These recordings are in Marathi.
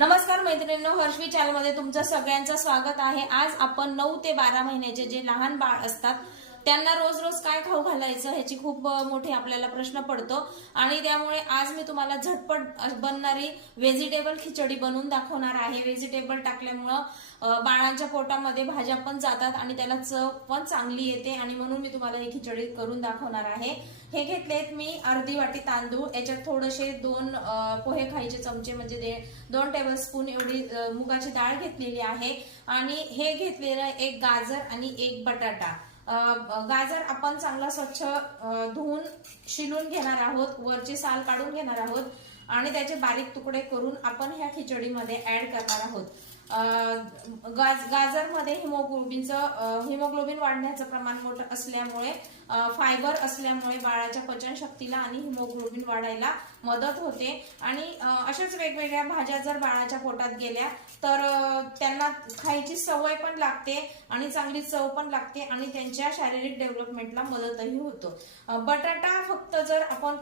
नमस्कार मैत्रिणींनो, हर्षवी चॅनल मध्ये तुमचं सगळ्यांचं स्वागत आहे। आज आपण 9 ते 12 महिन्याचे जे लहान बाळ असतात त्यांना रोज रोज काय खाऊ घालायचं ह्याची खूप मोठी आपल्याला प्रश्न पडतो आणि त्यामुळे आज मी तुम्हाला झटपट बनणारी व्हेजिटेबल खिचडी बनवून दाखवणार आहे। व्हेजिटेबल टाकल्यामुळे बाळांच्या पोटामध्ये भाज्या पण जातात आणि त्याला चव पण चांगली येते आणि म्हणून मी तुम्हाला ही खिचडी करून दाखवणार आहे। हे घेतलेत मी अर्धी वाटी तांदूळ, याच्यात थोडेसे 2 पोहे खायचे चमचे म्हणजे 2 टेबलस्पून एवढी मुगाची डाळ घेतलेली आहे आणि हे घेतलेलं एक गाजर आणि एक बटाटा। गाजर आपण चांगला स्वच्छ धुवून शिलून घेणार आहोत, वरची साल काढून घेणार आहोत आणि त्याचे बारीक तुकडे करून आपण ह्या खिचडीमध्ये ऍड करणार आहोत। गाजर मध्ये हिमोग्लोबिन वाढण्याचं प्रमाण मोठं असल्यामुळे फायबर असल्यामुळे बाळाच्या पचन शक्तीला आणि हिमोग्लोबिन वाढायला मदत होते आणि अशाच वेगवेगळ्या भाज्या जर बाळाच्या पोटात गेल्या तर त्यांना खायची सवय पण लागते आणि चांगली चव पण लागते आणि त्यांच्या शारीरिक डेव्हलपमेंटला मदतही होतो। बटाटा फक्त जर आपण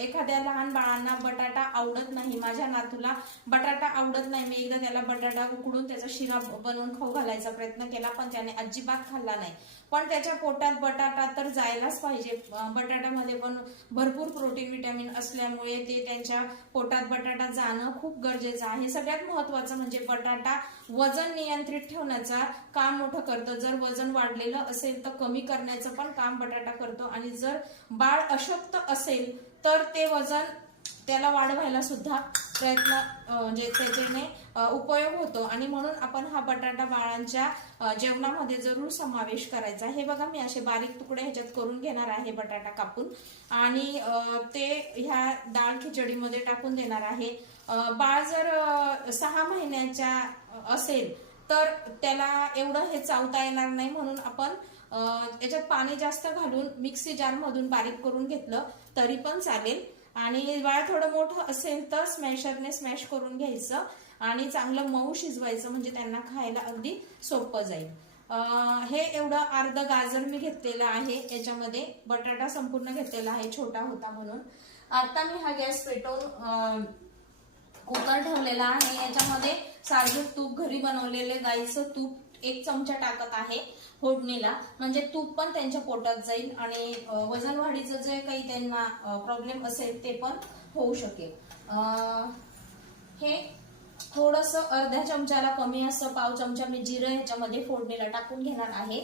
एखाद्या लहान बाळांना बटाटा आवडत नाही, माझ्या नातूला बटाटा आवडत नाही, मी एकदा त्याला बटाटा उकडून त्याचा शिरा बनवून खाऊ घालायचा प्रयत्न केला पण त्याने अजिबात खाल्ला नाही। पण त्याच्या पोटात बटाटा तर जायलाच पाहिजे। बटाट्यामध्ये पण भरपूर प्रोटीन विटॅमिन असल्यामुळे ते त्यांच्या पोटात बटाटा जाणं खूप गरजेचं आहे। सगळ्यात महत्त्वाचं म्हणजे बटाटा वजन नियंत्रित ठेवण्याचा काम मोठं करतं। जर वजन वाढलेलं असेल तर कमी करण्याचं पण काम बटाटा करतो आणि जर बाळ अशक्त असेल तर ते वजन त्याला वाढवायला सुद्धा प्रयत्न म्हणजे त्याच्याने उपयोग होतो आणि म्हणून आपण हा बटाटा बाळांच्या जेवणामध्ये जरूर समावेश करायचा। हे बघा मी असे बारीक तुकडे ह्याच्यात करून घेणार आहे बटाटा कापून आणि ते ह्या डाळ खिचडीमध्ये टाकून देणार आहे। बाळ जर 6 महिन्याच्या असेल तर त्याला एवढं हे चावता येणार नाही म्हणून आपण याच्यात पाणी जास्त घालून मिक्सी जार मधून बारीक करून घेतलं तरी पण चालेल आणि बाळ थोडं मोठं असेल तर स्मॅशरने स्मॅश करून घ्यायचं आणि चांगलं मऊ शिजवायचं म्हणजे त्यांना खायला अगदी सोपं जाईल। हे एवढं अर्ध गाजर मी घेतलेलं आहे, याच्यामध्ये बटाटा संपूर्ण घेतलेला आहे, छोटा होता म्हणून। आता मी हा गॅस पेटवून कुकर ठेवलेला आहे, याच्यामध्ये साजूक तूप घरी बनवलेले गाईचं तूप 1 चमचा टाकत आहे फोडणीला, म्हणजे तूप पण त्यांच्या पोटात जाईल आणि वजन वाढीचं जे काही त्यांना प्रॉब्लेम असेल ते पण होऊ शकेल। हे थोडंसं अर्ध्या चमचाला कमी असं पाव चमचा मी जिरं ह्याच्यामध्ये फोडणीला टाकून घेणार आहे।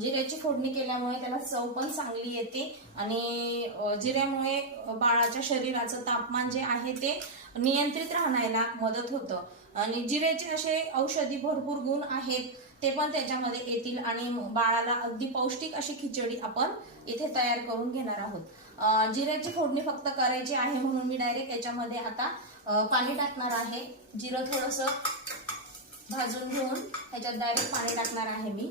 जिऱ्याची फोडणी केल्यामुळे त्याला चव पण चांगली येते आणि जिऱ्यामुळे बाळाच्या शरीराचं तापमान जे आहे ते नियंत्रित राहण्याला मदत होतं आणि जिऱ्याचे असे औषधी भरपूर गुण आहेत ते पण त्याच्यामध्ये येतील आणि बाळाला अगदी पौष्टिक अशी खिचडी आपण इथे तयार करून घेणार आहोत। जिऱ्याची फोडणी फक्त करायची आहे म्हणून मी डायरेक्ट याच्यामध्ये आता पाणी टाकणार आहे। जिरं थोडंसं भाजून घेऊन ह्याच्यात डायरेक्ट पाणी टाकणार आहे मी,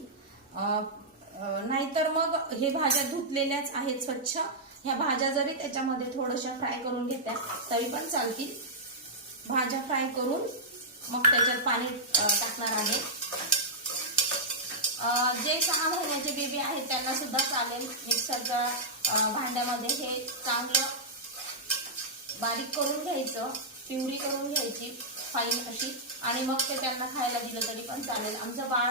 नाहीतर मग हे भाज्या धुतलेल्याच आहेत स्वच्छ, ह्या भाज्या जरी त्याच्यामध्ये थोड्याशा फ्राय करून घेतल्या तरी पण चालतील। भाज्या फ्राय करून मग त्याच्यात पाणी टाकणार आहे। जे 6 महिन्याचे बेबी आहेत त्यांना सुद्धा चालेल। मिक्सरच्या भांड्यामध्ये हे चांगलं बारीक करून घ्यायचं, प्युरी करून घ्यायची फाईन अशी आणि मग ते त्यांना खायला दिलं तरी पण चालेल। आमचं बाळ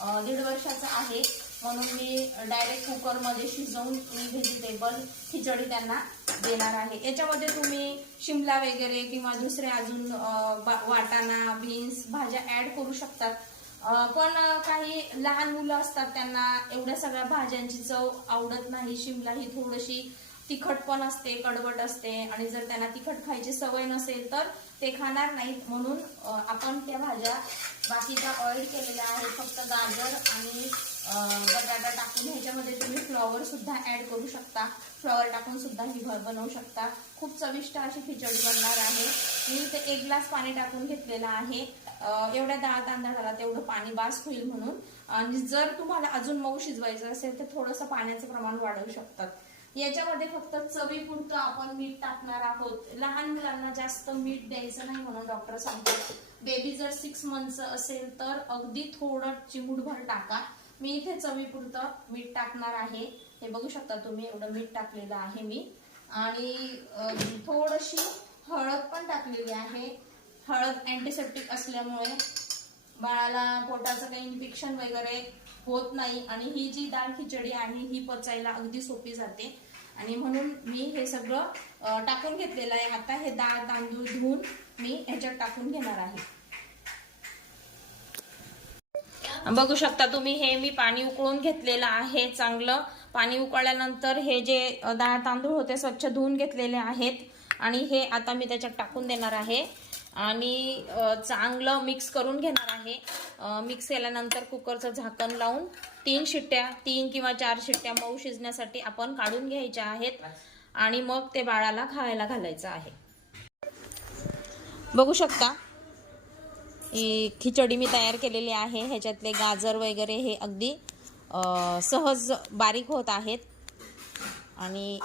1.5 वर्षाचं आहे म्हणून मी डायरेक्ट कुकरमध्ये शिजवून मी व्हेजिटेबल खिचडी त्यांना देणार आहे। याच्यामध्ये तुम्ही शिमला वगैरे किंवा दुसरे अजून वाटाणा, बीन्स भाज्या ऍड करू शकतात, पण काही लहान मुलं असतात त्यांना एवढ्या सगळ्या भाज्यांची चव आवडत नाही। शिमला ही थोडीशी तिखट पण असते, कडवट असते आणि जर त्यांना तिखट खायची सवय नसेल तर ते खाणार नाहीत म्हणून आपण त्या भाज्या बाकीच्या अवॉइड केलेल्या आहेत। फक्त गाजर आणि बटाटा टाकून ह्याच्यामध्ये तुम्ही फ्लॉवर सुद्धा ऍड करू शकता, फ्लॉवर टाकून सुद्धा ही बनवू शकता। खूप चविष्ट अशी खिचडी बनणार आहे। मी इथे 1 ग्लास पाणी टाकून घेतलेलं आहे, एवढ्या डाळ तांदळाला तेवढं पाणी बास होईल म्हणून, आणि जर तुम्हाला अजून मऊ शिजवायचं असेल तर थोडंसं पाण्याचं प्रमाण वाढवू शकतात। याच्यामध्ये फक्त चवीपुरतं आपण मीठ टाकणार आहोत। लहान मुलांना जास्त मीठ द्यायचं नाही म्हणून डॉक्टर सांगतात। बेबी जर 6 मंथचं असेल तर अगदी थोडं चिमूटभर टाका। मी इथे चवीपुरतं मीठ टाकणार आहे, हे बघू शकता तुम्ही, एवढं मीठ टाकलेलं आहे मी आणि थोडीशी हळद पण टाकलेली आहे। हळद अँटीसेप्टिक असल्यामुळे बाळाला पोटाचं काही इन्फेक्शन वगैरे होत नाही आणि ही जी डाळ खिचडी आहे ही पचायला अगदी सोपी जाते आणि म्हणून मी हे सगळं टाकून घेतलेलं आहे। आता हे डाळ तांदूळ धुवून मी ह्याच्यात टाकून घेणार आहे। बघू शकता तुम्ही हे मी पाणी उकळून घेतलेलं आहे। चांगलं पाणी उकळल्यानंतर हे जे डाळ तांदूळ होते स्वच्छ धुवून घेतलेले आहेत आणि हे आता मी त्याच्यात टाकून देणार आहे आणि चांगलं मिक्स करून घेणार आहे। मिक्स केल्यानंतर कुकरचं झाकण लावून 3 किंवा 4 शिट्ट्या मऊ शिजण्यासाठी आपण काढून घ्यायच्या आहेत आणि मग ते बाळाला खायला घालायचं आहे। बघू शकता खिचडी मी तयार केलेली आहे। ह्याच्यातले गाजर वगैरे हे अगदी सहज बारीक होत आहेत आणि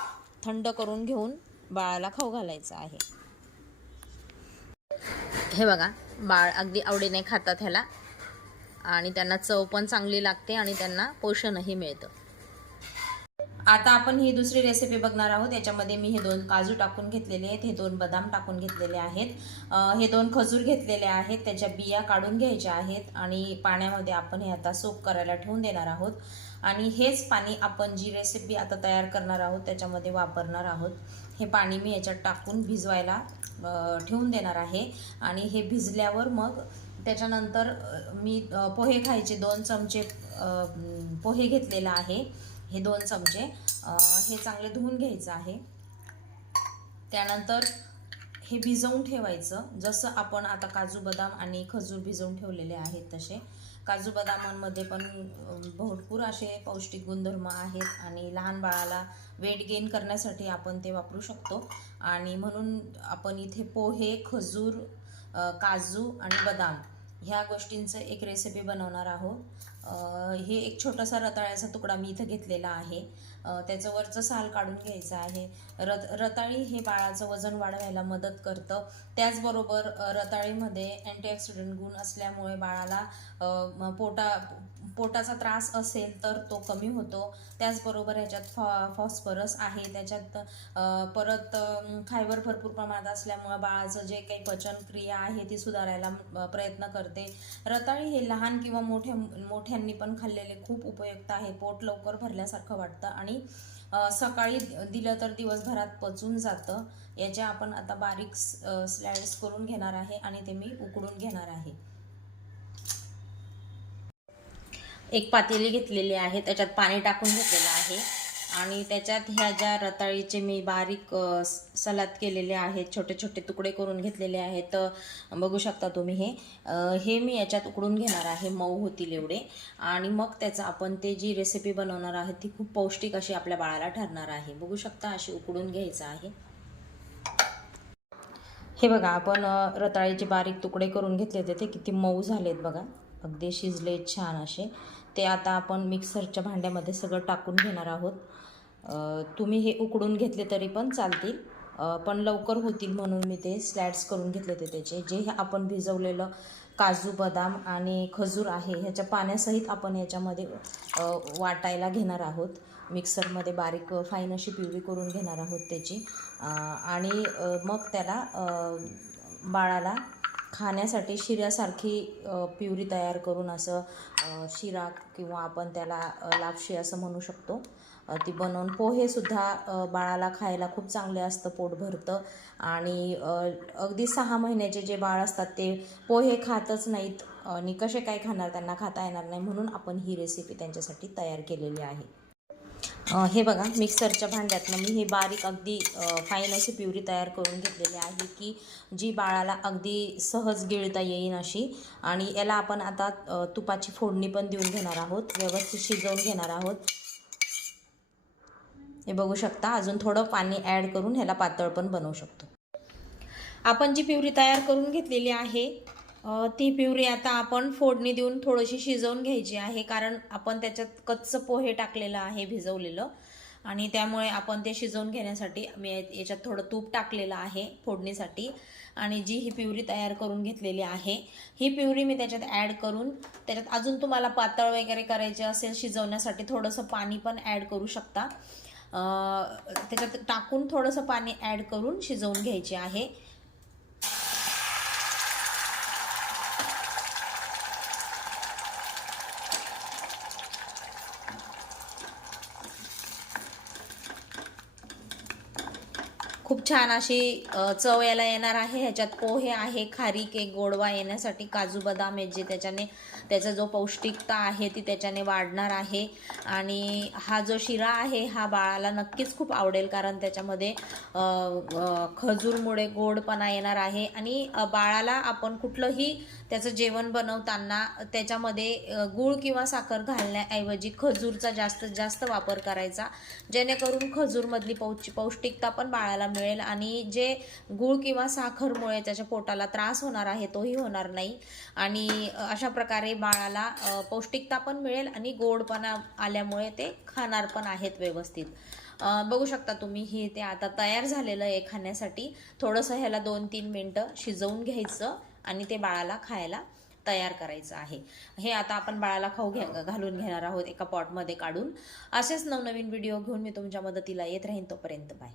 थंड करून घेऊन बाळाला खाऊ घालायचं आहे। हे बघा बाळ अगदी आवडीने खातात ह्याला आणि त्यांना चव पण चांगली लागते आणि त्यांना पोषणही मिळतं। आता आपण ही दुसरी रेसिपी बघणार आहोत। याच्यामध्ये मी हे 2 काजू टाकून घेतलेले आहेत, हे 2 बदाम टाकून घेतलेले आहेत, हे 2 खजूर घेतलेले आहेत, त्याच्या बिया काढून घ्यायच्या आहेत आणि पाण्यामध्ये आपण हे आता सोक करायला ठेवून देणार आहोत आणि हेच पाणी आपण जी रेसिपी आता तयार करणार आहोत त्याच्यामध्ये वापरणार आहोत। हे पाणी मी याच्यात टाकून भिजवायला ठेवून देणार आहे आणि हे भिजल्यावर मग त्याच्यानंतर मी पोहे खायचे 2 चमचे पोहे घेतलेला आहे। हे 2 चमचे हे चांगले धुवून घ्यायचं आहे। त्यानंतर हे भिजवून ठेवायचं, जसं आपण आता काजू बदाम आणि खजूर भिजवून ठेवलेले आहेत तसे। काजू बदामांमध्ये पण भरपूर असे पौष्टिक गुणधर्म आहेत आणि लहान बाळाला वेट गेन करण्यासाठी आपण ते वापरू शकतो आणि म्हणून आपण इथे पोहे, खजूर, काजू आणि बदाम ह्या गोष्टींचं एक रेसिपी बनवणार आहोत। हे एक छोटासा रताळ्याचा तुकडा मी इथं घेतलेला आहे, त्याचं वरचं साल काढून घ्यायचं आहे। रताळी हे बाळाचं वजन वाढवायला मदत करतं, त्याचबरोबर रताळीमध्ये अँटीऑक्सिडंट गुण असल्यामुळे बाळाला पोटाचा त्रास असेल तर तो कमी होतो। त्याचबरोबर ह्याच्यात फॉस्फरस आहे, त्याच्यात परत फायबर भरपूर प्रमाणात असल्यामुळे बाळाचं जे काही पचनक्रिया आहे ती सुधारायला प्रयत्न करते। रताळी हे लहान किंवा मोठ्यांनी पण खाल्लेले खूप उपयुक्त आहे। पोट लवकर भरल्यासारखं वाटतं आणि सकाळी दिलं तर दिवसभरात पचून जातं। याच्या आपण आता बारीक स्लाइड्स करून घेणार आहे आणि ते मी उकडून घेणार आहे। एक पातेली घेतलेली आहे, त्याच्यात पाणी टाकून घेतलेलं आहे आणि त्याच्यात ह्या ज्या रताळीचे मी बारीक सलाद केलेले आहेत, छोटे छोटे तुकडे करून घेतलेले आहेत, बघू शकता तुम्ही हे मी याच्यात उकडून घेणार आहे, मऊ होतील एवढे आणि मग त्याचं आपण ते जी रेसिपी बनवणार आहे ती खूप पौष्टिक अशी आपल्या बाळाला ठरणार आहे। बघू शकता अशी उकडून घ्यायचं आहे। हे बघा आपण रताळीचे बारीक तुकडे करून घेतले होते, ते किती मऊ झालेत बघा, अगदी शिजले छान असे। ते आता आपण मिक्सरच्या भांड्यामध्ये सगळं टाकून घेणार आहोत। तुम्ही हे उकडून घेतले तरी पण चालतील, पण लवकर होतील म्हणून मी ते स्लाइड्स करून घेतले होते त्याचे। जे आपण भिजवलेलं काजू बदाम आणि खजूर आहे ह्याच्या पाण्यासहित आपण याच्यामध्ये वाटायला घेणार आहोत। मिक्सरमध्ये बारीक फाईन अशी प्युरी करून घेणार आहोत त्याची आणि मग त्याला बाळाला खाण्यासाठी शिऱ्यासारखी प्युरी तयार करून असं शिरा किंवा आपण त्याला लापशी असं म्हणू शकतो ती बनवून। पोहेसुद्धा बाळाला खायला खूप चांगले असतं, पोट भरतं आणि अगदी 6 महिन्याचे जे बाळ असतात ते पोहे खातच नाहीत आणि कसे काय खाणार, त्यांना खाता येणार नाही, म्हणून आपण ही रेसिपी त्यांच्यासाठी तयार केलेली आहे। हे बघा मिक्सरच्या भांड्यातनं मी हे बारीक अगदी फाईन अशी प्युरी तयार करून घेतलेली आहे की जी बाळाला अगदी सहज गिळता येईल अशी। आणि याला आपण आता तुपाची फोडणी पण देऊन घेणार आहोत, व्यवस्थित शिजवून घेणार आहोत। हे बघू शकता अजून थोडं पाणी ॲड करून ह्याला पातळ पण बनवू शकतो। आपण जी प्युरी तयार करून घेतलेली आहे ती प्युरी आता आपण फोडणी देऊन थोडीशी शिजवून घ्यायची आहे, कारण आपण त्याच्यात कच्चं पोहे टाकलेलं आहे भिजवलेलं आणि त्यामुळे आपण ते शिजवून घेण्यासाठी मी याच्यात थोडं तूप टाकलेलं आहे फोडणीसाठी। आणि जी ही प्युरी तयार करून घेतलेली आहे ही प्युरी मी त्याच्यात ॲड करून त्याच्यात अजून तुम्हाला पातळ वगैरे करायचे असेल शिजवण्यासाठी थोडंसं पाणी पण ॲड करू शकता। त्याच्यात टाकून थोडंसं पाणी ॲड करून शिजवून घ्यायचे आहे। खूप छान अशी चव याला येणार आहे। ह्याच्यात पोहे आहे, खारीक एक गोडवा येण्यासाठी, काजू बदाम आहेत जे त्याच्याने त्याचा जो पौष्टिकता आहे ती त्याच्याने वाढणार आहे। आणि हा जो शिरा आहे हा बाळाला नक्कीच खूप आवडेल, कारण त्याच्यामध्ये खजूरमुळे गोडपणा येणार आहे। आणि बाळाला आपण कुठलंही त्याचं जेवण बनवताना त्याच्यामध्ये गूळ किंवा साखर घालण्याऐवजी खजूरचा जास्तीत जास्त वापर करायचा, जेणेकरून खजूरमधली पौष्टिकता पण बाळाला मिळेल आणि जे गूळ किंवा साखरमुळे त्याच्या पोटाला त्रास होणार आहे तोही होणार नाही। आणि अशा प्रकारे बाळाला पौष्टिकता पण मिळेल आणि गोडपणा आल्यामुळे ते खाणार पण आहेत व्यवस्थित। बघू शकता तुम्ही हे ते आता तयार झालेलं आहे खाण्यासाठी। थोडंसं ह्याला 2-3 मिनटं शिजवून घ्यायचं आणि ते बाळाला खायला तयार करायचं आहे। हे आता आपण बाळाला घालून घेणार आहोत एका पॉटमध्ये काढून। असेच नवनवीन व्हिडिओ घेऊन मी तुमच्या मदतीला येत राहीन। तोपर्यंत बाय।